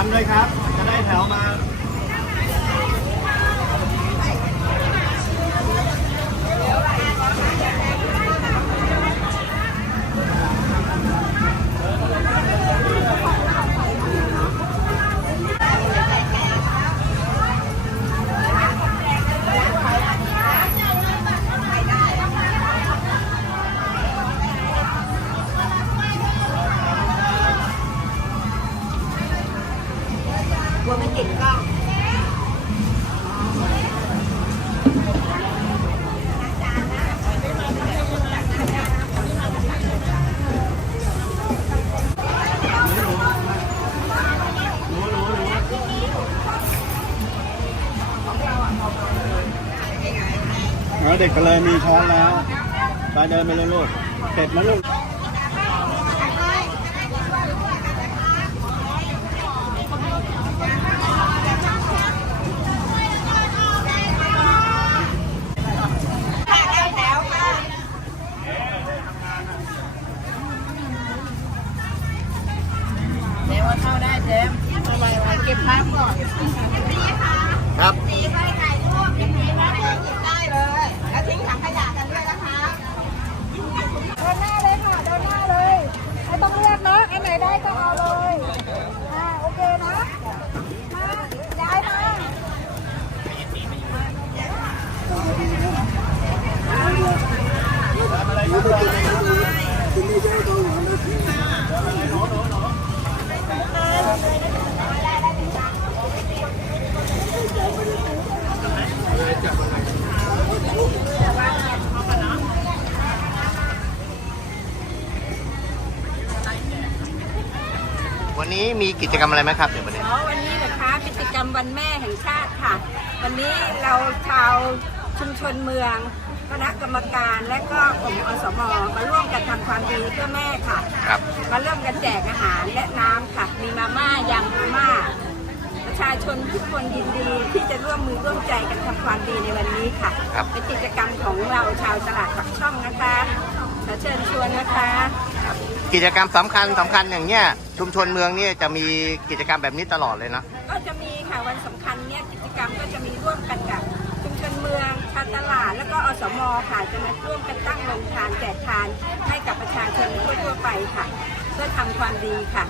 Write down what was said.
ามเลยครับ จะได้แถวมา ลัวไม่ติดกล้องเด็กก็เลยมีช้อนแล้ว ไปเดินไปเลยลูกเสร็จแล้วลูก ค่ะได้แล้วค่ะ เข้าได้เจมเอาไว้ไว้เก็บภาพก่อน ครับ สีใครถ่ายรูปเป็นสีมาเลยหยิบได้เลย แล้วทิ้งถังขยะกันด้วยนะคะ เดินหน้าเลยค่ะ เดินหน้าเลย ไม่ต้องเลือกเนาะอันไหนได้ก็เอาเลย อ่า โอเคนะ มาย้ายมา วันนี้มีกิจกรรมอะไรไหมครับเดี๋ยววันนี้อ๋อวันนี้นะคะกิจกรรมวันแม่แห่งชาติค่ะ วันนี้เราชาวชุมชนเมืองคณะกรรมการและก็กลุ่มอสมมาร่วมกันทำความดีเพื่อแม่ค่ะ ครับ มาเริ่วมกันแจกอาหารและน้ำค่ะ มีมาม่ายำมาม่า ประชาชนทุกคนยินดีที่จะร่วมมือร่วมใจกันทำความดีในวันนี้ค่ะ ครับ เป็นกิจกรรมของเราชาวตลาดปักช่องนะคะ ขอเชิญชวนนะคะ กิจกรรมสำคัญสำคัญอย่างเนี้ยชุมชนเมืองเนี่ยจะมีกิจกรรมแบบนี้ตลอดเลยนะ ก็จะมีค่ะวันสำคัญเนี่ยกิจกรรมก็จะมีร่วมกันกับชุมชนเมืองชาวตลาดแล้วก็อสมค่ะจะมาร่วมกันตั้งโรงทานแจกทานให้กับประชาชนทั่วๆไปค่ะ เพื่อทำความดีค่ะ